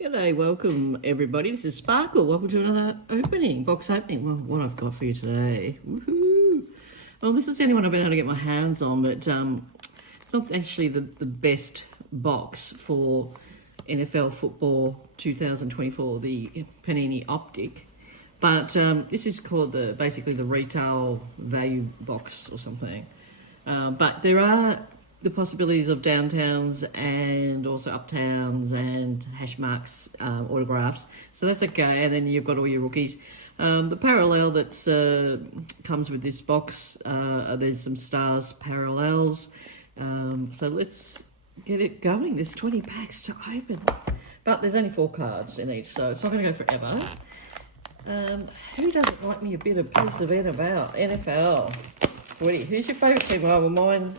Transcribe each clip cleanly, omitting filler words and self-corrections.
G'day, welcome everybody. This is Sparkle. Welcome to another box opening. Well, what I've got for you today. Woohoo! Well, this is the only one I've been able to get my hands on, but it's not actually the best box for NFL football 2024, the Panini Optic. But this is called basically the retail value box or something. But there are the possibilities of downtowns and also uptowns and hash marks, autographs. So that's okay. And then you've got all your rookies. The parallel that comes with this box, there's some stars parallels. So let's get it going. There's 20 packs to open. But there's only 4 cards in each, so it's not going to go forever. Who doesn't like me a bit of piece of NFL? Woody, who's your favourite team? Well, mine,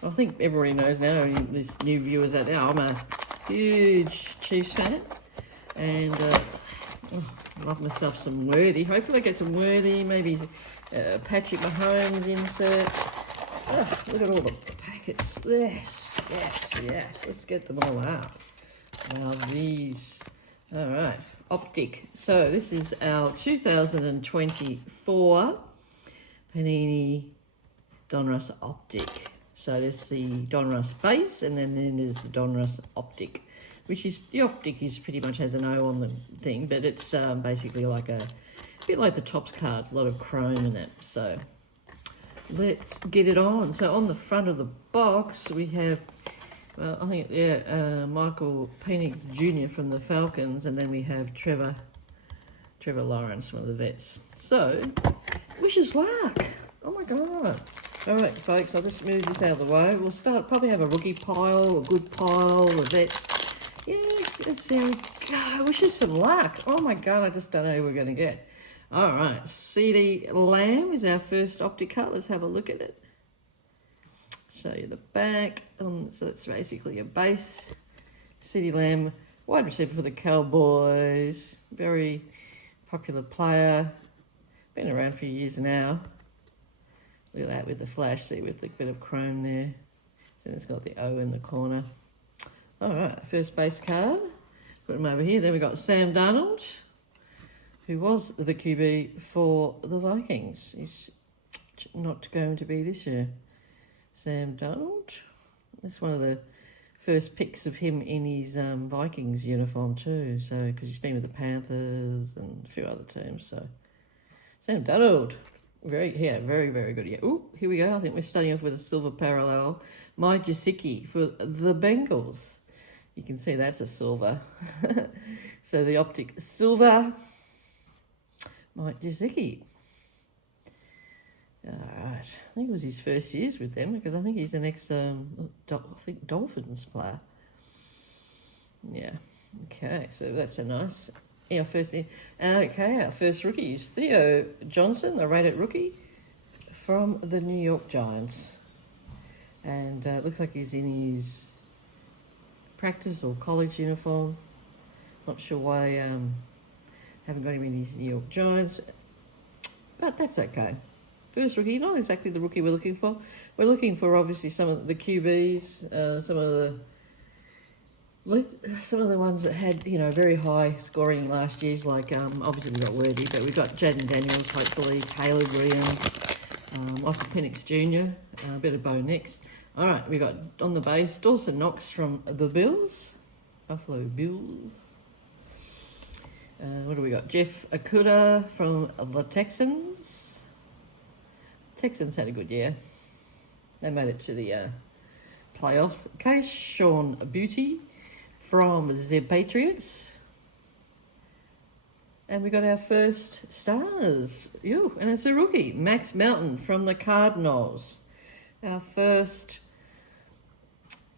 I think everybody knows now, there's new viewers out there, I'm a huge Chiefs fan. And love myself some Worthy. Hopefully I get some Worthy, maybe Patrick Mahomes insert. Look at all the packets. Yes. Let's get them all out. Now these, all right, Optic. So this is our 2024 Panini Donruss Optic. So there's the Donruss base, and then there's the Donruss Optic, which is, the Optic is pretty much has an O on the thing, but it's basically like a bit like the Topps cards, a lot of chrome in it. So let's get it on. So on the front of the box, we have, well, I think, Michael Penix Jr. from the Falcons, and then we have Trevor Lawrence, one of the vets. So, wish us luck. Oh my God. All right, folks, I'll just move this out of the way. We'll probably have a rookie pile, a good pile, a vet. Yeah, let's see how we go. Wish us some luck. Oh my God, I just don't know who we're going to get. All right, CD Lamb is our first Optic card. Let's have a look at it. Show you the back. So it's basically a base. CD Lamb, wide receiver for the Cowboys. Very popular player. Been around for years now. Look at that with the flash, see, with the bit of chrome there. Then it's got the O in the corner. All right, first base card. Put him over here. Then we got Sam Darnold, who was the QB for the Vikings. He's not going to be this year. Sam Darnold. That's one of the first picks of him in his Vikings uniform too. So, because he's been with the Panthers and a few other teams. So, Sam Darnold. Very good. Yeah. Oh, here we go. I think we're starting off with a silver parallel. Mike Gesicki for the Bengals. You can see that's a silver. So the Optic silver. Mike Gesicki. All right. I think it was his first years with them, because I think he's an Dolphins player. Yeah. Okay. So that's a nice. Our first rookie is Theo Johnson, a rated rookie from the New York Giants. And looks like he's in his practice or college uniform. Not sure why haven't got him in his New York Giants, but that's okay. First rookie, not exactly the rookie we're looking for. We're looking for obviously some of the QBs, some of the ones that had, very high scoring last years, like obviously we got Worthy, but we've got Jaden Daniels, hopefully, Caleb Williams, Michael Penix Jr., a bit of Bo Nix. All right, we got on the base, Dawson Knox from the Buffalo Bills. What do we got? Jeff Okudah from the Texans. Texans had a good year. They made it to the playoffs. Okay, Sean Beauty from the Patriots. And we got our first stars. And it's a rookie. Max Melton from the Cardinals. Our first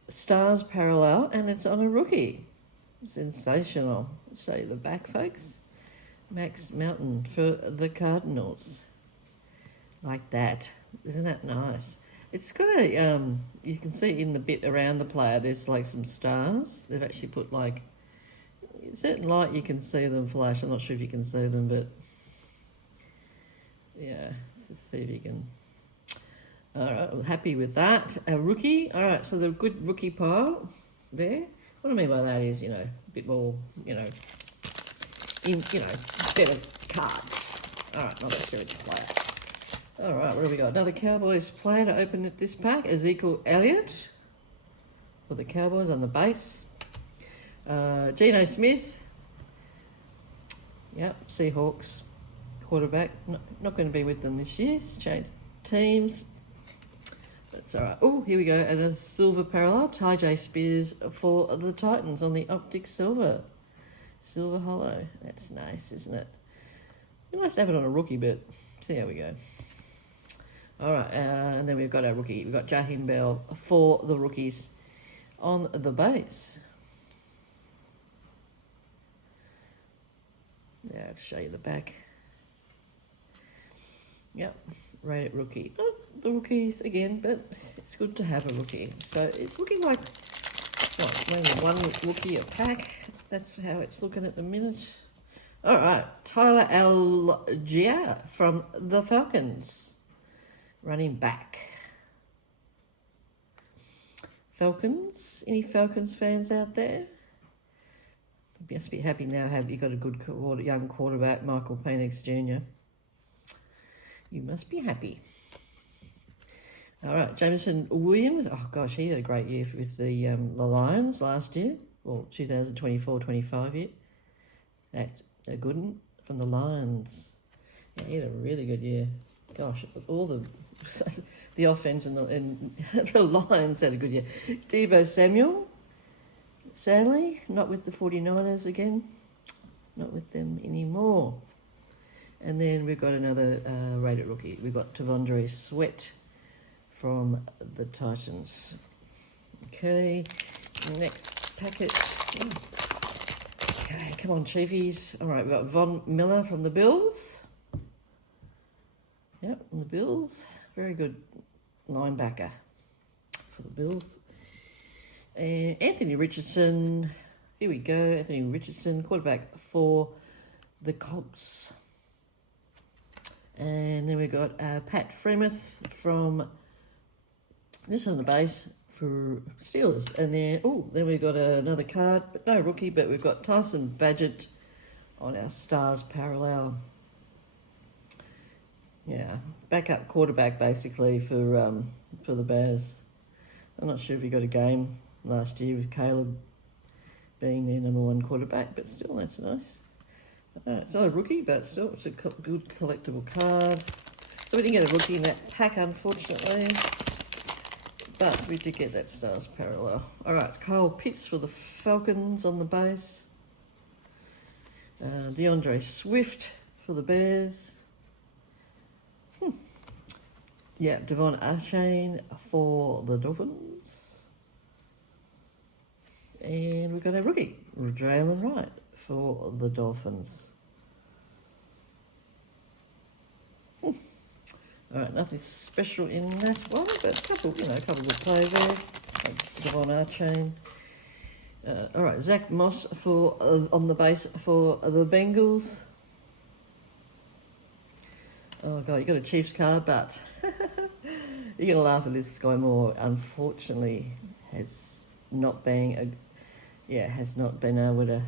stars parallel, and it's on a rookie. Sensational. I'll show you the back, folks. Max Melton for the Cardinals. Like that. Isn't that nice? It's got a, you can see in the bit around the player, there's like some stars. They've actually put like, in certain light you can see them flash. I'm not sure if you can see them, but yeah, let's just see if you can. All right, I'm happy with that. A rookie. All right, so the good rookie pile there. What I mean by that is, a bit more, better cards. All right, not a spiritual player. All right, what have we got? Another Cowboys player to open this pack. Ezekiel Elliott for the Cowboys on the base. Geno Smith. Yep, Seahawks quarterback. Not going to be with them this year. It's changed teams. That's all right. Oh, here we go. And a silver parallel. Ty Spears for the Titans on the Optic Silver. Silver Hollow. That's nice, isn't it? Be nice to have it on a rookie, but see how we go. All right, and then we've got our rookie. We've got Jaheim Bell for the rookies on the base. Yeah, let's show you the back. Yep, rated rookie. Not the rookies again, but it's good to have a rookie. So it's looking like, what, maybe one rookie a pack. That's how it's looking at the minute. All right, Tyler Algier from the Falcons. Running back. Falcons? Any Falcons fans out there? You must be happy now have you got a good young quarterback, Michael Penix Jr. You must be happy. All right, Jameson Williams. Oh, gosh, he had a great year with the Lions last year. Well, 2024-25 year. That's a good one from the Lions. Yeah, he had a really good year. Gosh, all the offense and the Lions had a good year. Deebo Samuel, sadly, not with the 49ers again. Not with them anymore. And then we've got another rated rookie. We've got Tavondre Sweat from the Titans. Okay, next packet. Okay, come on, Chiefies. All right, we've got Von Miller from the Bills. Yep, from the Bills. Very good linebacker for the Bills. And Anthony Richardson. Here we go. Anthony Richardson, quarterback for the Colts. And then we've got Pat Fremeth from this on the base for Steelers. And then we've got another card, but no rookie, but we've got Tyson Badgett on our Stars Parallel. Yeah, backup quarterback basically for the Bears. I'm not sure if he got a game last year with Caleb being their number one quarterback, but still, that's nice. It's not a rookie, but still, it's a good collectible card. So we didn't get a rookie in that pack, unfortunately, but we did get that Stars Parallel. All right, Kyle Pitts for the Falcons on the base. DeAndre Swift for the Bears. Yeah, Devon Achane for the Dolphins. And we've got a rookie, Jalen Wright for the Dolphins. All right, nothing special in that one, but a couple of players there. Like Devon Achane. All right, Zach Moss for on the base for the Bengals. Oh, God, you got a Chiefs card, but you're going to laugh at this. Sky Moore, unfortunately, has not been able to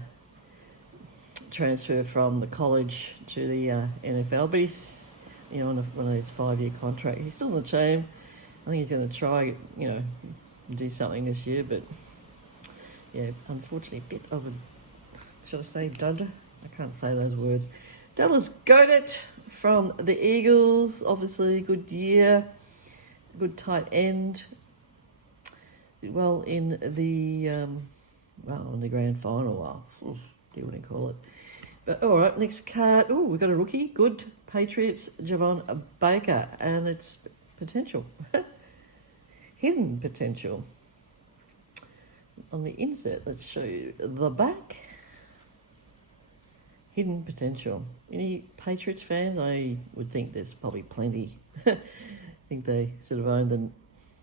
transfer from the college to the NFL. But he's, on one of those 5-year contracts. He's still in the team. I think he's going to try, do something this year. But, yeah, unfortunately, a bit of a, should I say, dud? I can't say those words. Dallas Goedert from the Eagles, obviously good year, good tight end. Did well in the in the grand final. What do you want to call it? But all right, next card. Oh, we've got a rookie. Good Patriots, Javon Baker, and it's potential, hidden potential. On the insert, let's show you the back. Hidden potential. Any Patriots fans? I would think there's probably plenty. I think they sort of owned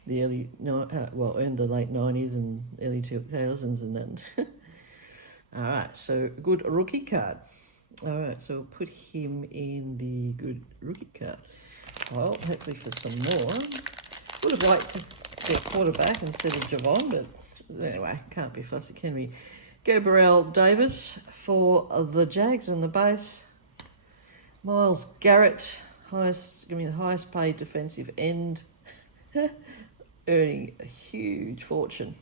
the early, earned the late 90s and early 2000s and then. All right, so good rookie card. All right, so we'll put him in the good rookie card. Well, hopefully for some more. Would have liked to be a quarterback instead of Javon, but Anyway, can't be fussy, can we? Gabriel Davis for the Jags on the base. Miles Garrett, give me the highest paid defensive end, earning a huge fortune.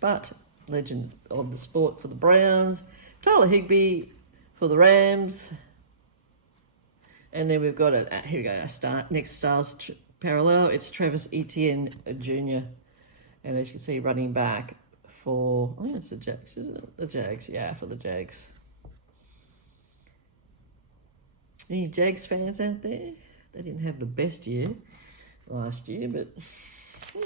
But legend of the sport for the Browns. Tyler Higbee for the Rams. And then we've got it. Here we go. Next stars parallel. It's Travis Etienne Jr. And as you can see, running back for, I think it's the Jags, isn't it? The Jags, yeah, for the Jags. Any Jags fans out there? They didn't have the best year last year, but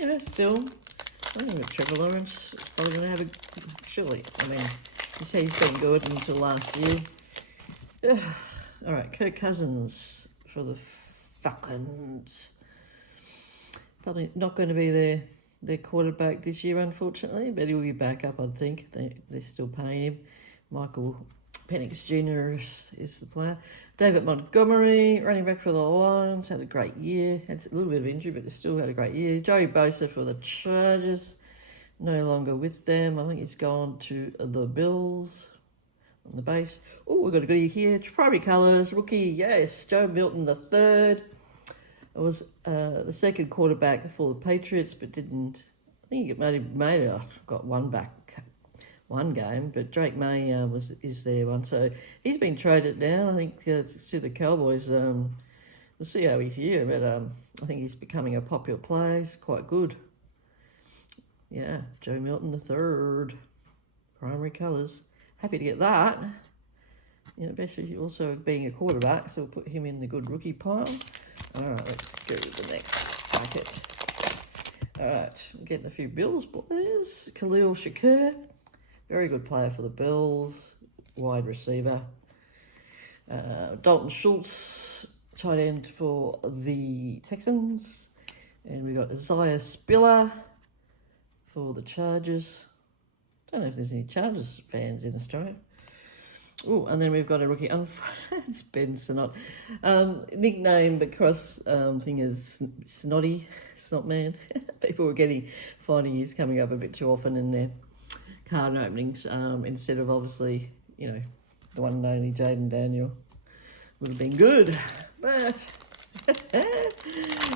you know, still, I think Trevor Lawrence is probably going to have a, surely, I mean, he's been good until last year. All right, Kirk Cousins for the Falcons. Probably not going to be their quarterback this year, unfortunately, but he'll be back up, I think. They're still paying him. Michael Penix Jr. is the player. David Montgomery, running back for the Lions, had a great year. Had a little bit of injury, but still had a great year. Joey Bosa for the Chargers, no longer with them. I think he's gone to the Bills on the base. Oh, we've got a goodie here. Primary colours, rookie, yes, Joe Milton the third. It was the second quarterback for the Patriots, but didn't. I think he made it. Got one game, but Drake May is there one. So he's been traded now. I think to the Cowboys. We'll see how he's here, but I think he's becoming a popular player. He's quite good. Yeah, Joe Milton the third, primary colours. Happy to get that. You know, especially also being a quarterback, so we'll put him in the good rookie pile. All right, let's go to the next packet. All right, I'm getting a few Bills players. Khalil Shakur, very good player for the Bills, wide receiver. Dalton Schultz, tight end for the Texans. And we got Isaiah Spiller for the Chargers. Don't know if there's any Chargers fans in Australia. Oh, and then we've got a rookie. It's Ben Snot. Nickname because thing is Snotty, Snot Man. People were finding he's coming up a bit too often in their card openings instead of obviously, you know, the one and only Jaden Daniel. Would have been good, but yeah,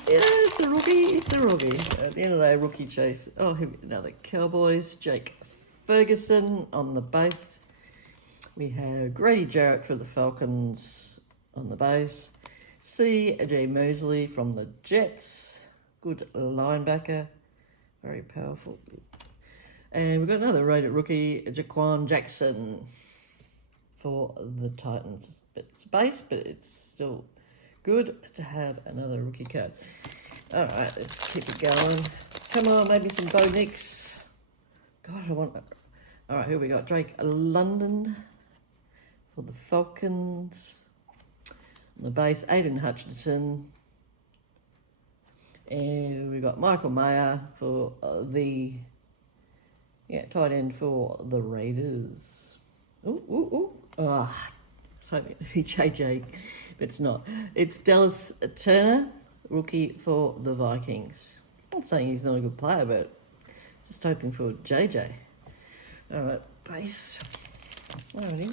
it's a rookie. It's a rookie. At the end of the day, rookie chase. Oh, here we another Cowboys. Jake Ferguson on the base. We have Grady Jarrett for the Falcons on the base. C.J. Mosley from the Jets. Good linebacker. Very powerful. And we've got another rated rookie, Jaquan Jackson for the Titans. But it's base, but it's still good to have another rookie card. All right, let's keep it going. Come on, maybe some Bo Nix. God, I want... All right, here we got Drake London for the Falcons. On the base, Aiden Hutchinson. And we got Michael Mayer for the tight end for the Raiders. Ooh. I was hoping it would be JJ, but it's not. It's Dallas Turner, rookie for the Vikings. Not saying he's not a good player, but just hoping for JJ. All right, base. Alrighty.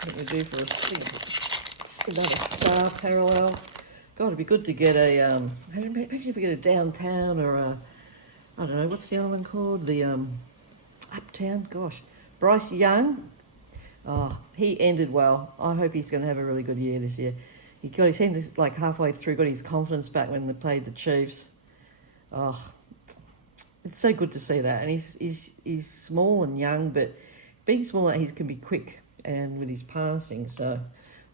I think we're due for another star parallel. God, it'd be good to get a, imagine if we get a downtown or a, I don't know, what's the other one called? The uptown, gosh. Bryce Young. Oh, he ended well. I hope he's going to have a really good year this year. He got his hand like halfway through, got his confidence back when they played the Chiefs. Oh, it's so good to see that. And he's small and young, but being small, he can be quick and with his passing. So,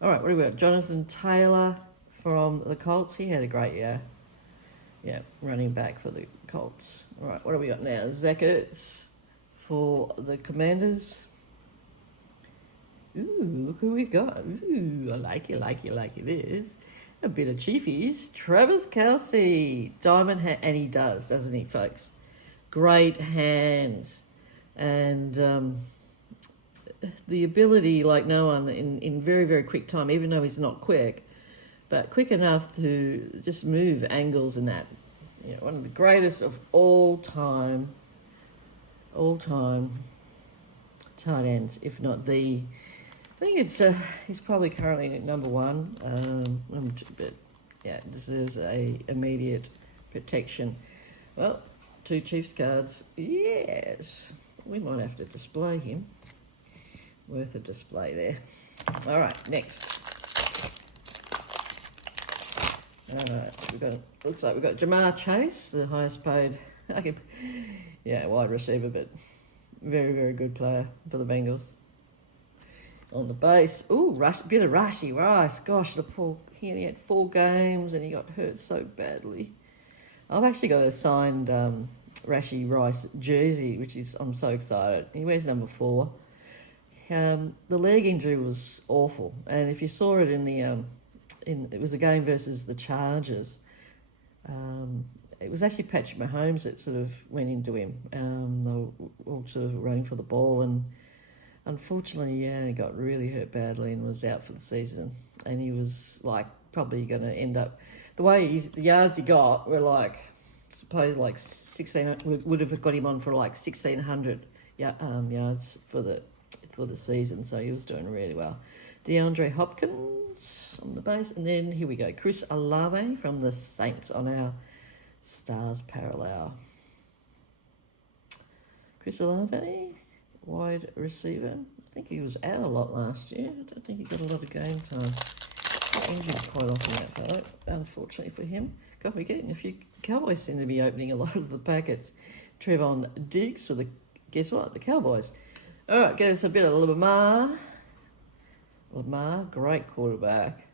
all right, what do we got? Jonathan Taylor from the Colts. He had a great year. Yeah, running back for the Colts. All right, what do we got now? Zach Ertz for the Commanders. Ooh, look who we've got. Ooh, I like it. There's a bit of Chiefies. Travis Kelce. Diamond hand, and he does, doesn't he, folks? Great hands. And the ability like no one in very, very quick time, even though he's not quick, but quick enough to just move angles and that. You know, one of the greatest of all time. all-time tight ends, if not the. I think it's he's probably currently at number one, but yeah, deserves a immediate protection. Well, 2 Chiefs cards, yes. We might have to display him. Worth a display there. All right, next. Looks like we've got Jamar Chase, the highest paid, wide receiver, but very, very good player for the Bengals. On the base, bit of Rashie Rice. Gosh, he had 4 games and he got hurt so badly. I've actually got a signed Rashie Rice jersey, I'm so excited. He wears number 4. The leg injury was awful, and if you saw it it was a game versus the Chargers. It was actually Patrick Mahomes that sort of went into him. They were all sort of running for the ball, and unfortunately, he got really hurt badly and was out for the season. And he was probably going to end up the way the yards he got were suppose 1600 would have got him on for 1600 yards for the season. So he was doing really well. DeAndre Hopkins on the base, and then here we go, Chris Olave from the Saints on our Stars parallel. Chris Olave, wide receiver. I think he was out a lot last year. I don't think he got a lot of game time. Got injured quite often, that fellow, unfortunately for him. God, we're getting a few. Cowboys seem to be opening a lot of the packets. Trevon Diggs for guess what? The Cowboys. All right, get us a bit of Lamar. Great quarterback.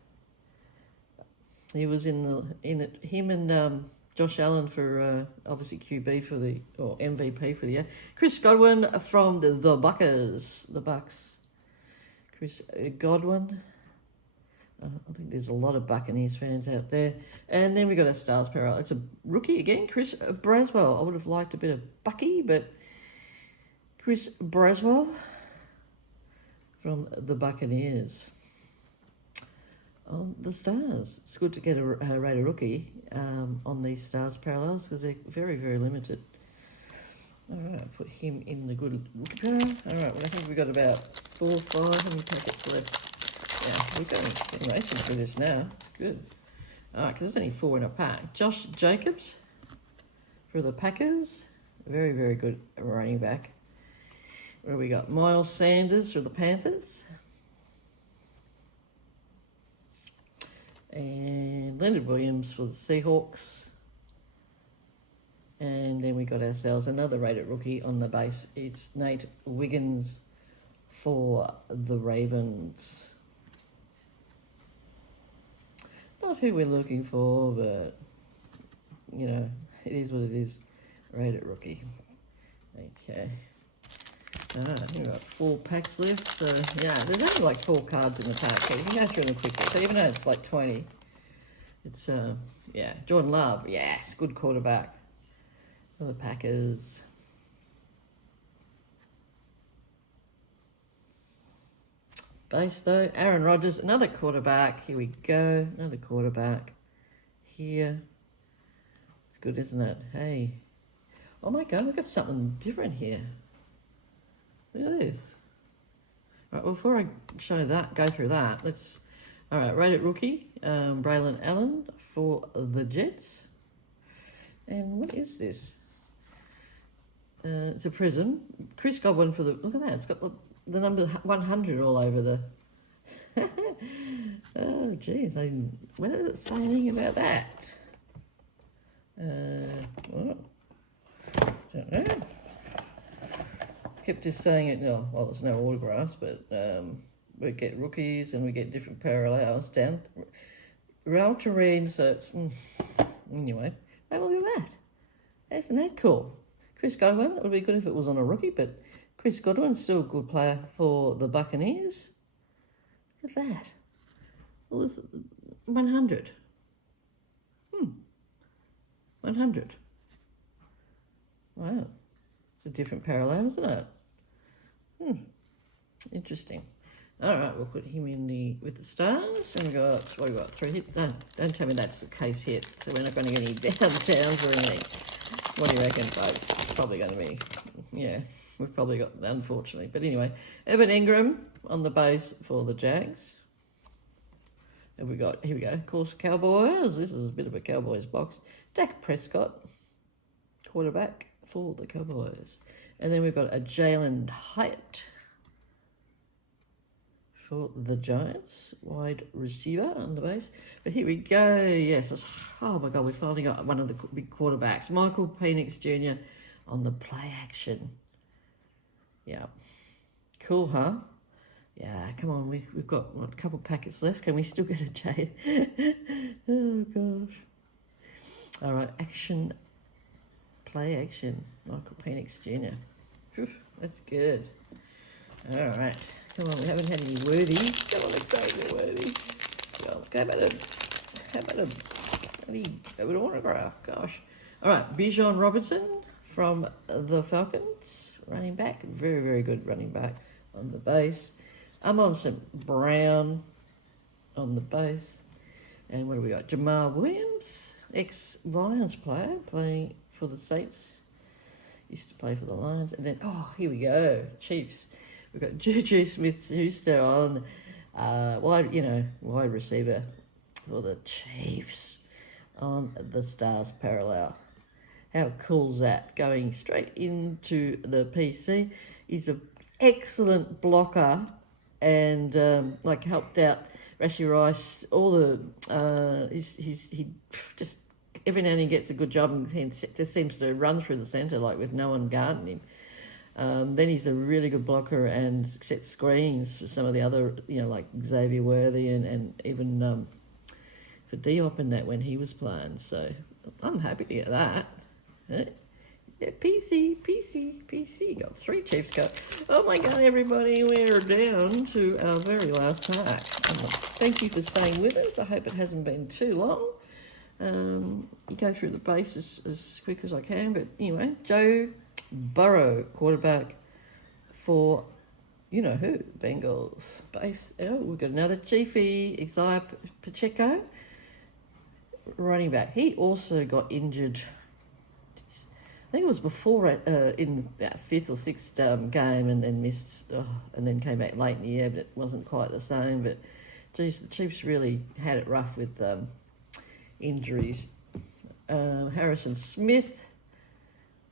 He was him and Josh Allen for obviously QB or MVP for the year. Chris Godwin from the Bucks. Chris Godwin. I think there's a lot of Buccaneers fans out there. And then we got a Stars parallel. It's a rookie again, Chris Braswell. I would have liked a bit of Bucky, but Chris Braswell from the Buccaneers. On the Stars. It's good to get a rated rookie on these Stars parallels because they're very, very limited. All right, put him in the good rookie parallel. All right, well, I think we've got about 4 or 5. How many packets left? Yeah, we've got a generation for this now. It's good. All right, because there's only 4 in a pack. Josh Jacobs for the Packers. Very, very good running back. Where we got Miles Sanders for the Panthers. And Leonard Williams for the Seahawks. And then we got ourselves another rated rookie on the base. It's Nate Wiggins for the Ravens. Not who we're looking for, but, it is what it is. Rated rookie. Okay. I think we've got 4 packs left, so yeah, there's only 4 cards in the pack, so you can go through them quickly. So even though it's 20, it's, Jordan Love, yes, good quarterback for the Packers. Base though, Aaron Rodgers, another quarterback, here we go, another quarterback here. It's good, isn't it? Hey, oh my God, we've got something different here. Look at this. All right, well, before I go through that, all right, rated rookie, Braylon Allen for the Jets. And what is this? It's a prism. Chris Godwin for look at that, it's got the number 100 all over the, oh, geez, when did it say anything about that? Well, don't know. Kept just saying it, well, there's no autographs, but we get rookies and we get different parallels down. Rail to read, so it's, anyway, have a look at that. Isn't that cool? Chris Godwin, it would be good if it was on a rookie, but Chris Godwin's still a good player for the Buccaneers. Look at that. Well, it's 100. 100. Wow. It's a different parallel, isn't it? Interesting. All right, we'll put him in with the Stars. And we got 3 hits. Don't tell me that's the case hit. So we're not going to get any downtowns or anything. What do you reckon, folks? It's probably going to be, yeah. we've probably got, unfortunately. But anyway, Evan Ingram on the base for the Jags. And we got, here we go, of course, Cowboys. This is a bit of a Cowboys box. Dak Prescott, quarterback for the Cowboys. And then we've got a Jalen Hyatt for the Giants, wide receiver on the base. But here we go. Yes, oh my God, we finally got one of the big quarterbacks. Michael Penix Jr. on the play action. Yeah, cool, huh? Yeah, come on, we've got what, a couple packets left. Can we still get a Jade? Oh gosh. All right, action, play action. Michael Penix Jr. Whew, that's good. All right, come on, we haven't had any worthies. Come on, let's go worthy. Well, how about an autograph? Gosh. All right, Bijan Robinson from the Falcons, running back, very, very good running back on the base. Amon St. Brown on the base. And what do we got? Jamal Williams, ex-Lions player, playing for the Saints. Used to play for the Lions. And then, oh, here we go, Chiefs. We've got Juju Smith-Schuster on wide receiver for the Chiefs on the Stars parallel. How cool is that? Going straight into the PC. He's an excellent blocker and helped out Rashi Rice. All the he just every now and then gets a good job and he just seems to run through the centre like with no one guarding him. Then he's a really good blocker and sets screens for some of the other, like Xavier Worthy and even for Diop and that when he was playing. So I'm happy to get that. Yeah, PC. Got 3 Chiefs cards. Oh my God, everybody, we're down to our very last pack. Thank you for staying with us. I hope it hasn't been too long. You go through the base as quick as I can, but anyway, Joe Burrow, quarterback for you know who, Bengals base. Oh, we've got another Chiefy, Isaiah Pacheco, running back. He also got injured. I think it was before in about 5th or 6th game, and then missed, and then came back late in the year, but it wasn't quite the same. But geez, the Chiefs really had it rough with injuries. Harrison Smith,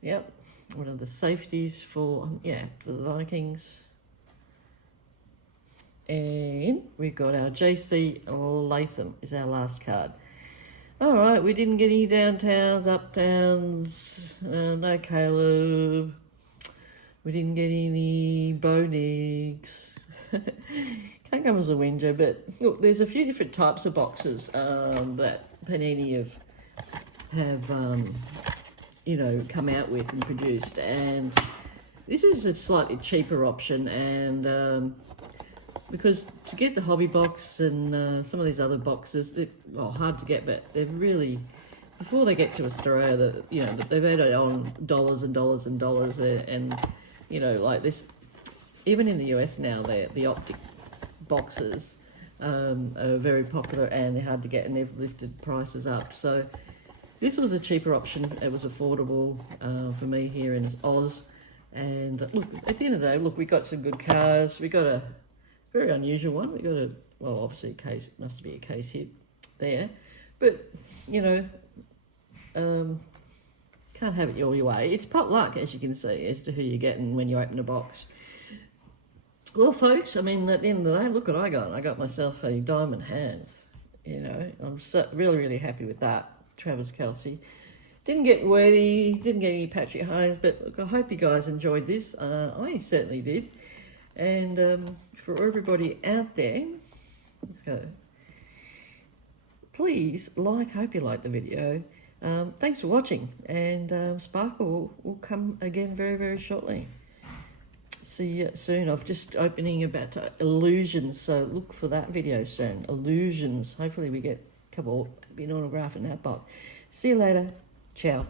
yep, one of the safeties for the Vikings. And we've got our JC Latham is our last card. All right, we didn't get any downtowns, uptowns, no Caleb. We didn't get any Bonigs. Can't come as a whinger, but look, there's a few different types of boxes that Panini have come out with and produced, and this is a slightly cheaper option, and because to get the hobby box and some of these other boxes, they're hard to get, but they're really, before they get to Australia, they've added on dollars and dollars and dollars, and like this, even in the US now, the Optic boxes are very popular and they're hard to get, and they've lifted prices up. So this was a cheaper option. It was affordable for me here in Oz. And look, at the end of the day, look, we got some good cars. We got a very unusual one. We got obviously a case, must be a case hit there. But, can't have it all your way. It's pot luck, as you can see, as to who you're getting when you open a box. Well, folks, I mean, at the end of the day, look what I got. I got myself a diamond hands. I'm really, really happy with that. Travis Kelce. Didn't get Worthy, didn't get any Patrick Holmes, but look, I hope you guys enjoyed this. I certainly did. And for everybody out there, let's go. Please hope you liked the video. Thanks for watching, and Sparkle will come again very, very shortly. See you soon. I'm just opening about Illusions, so look for that video soon. Illusions. Hopefully we get a couple, an autograph in that box. See you later. Ciao.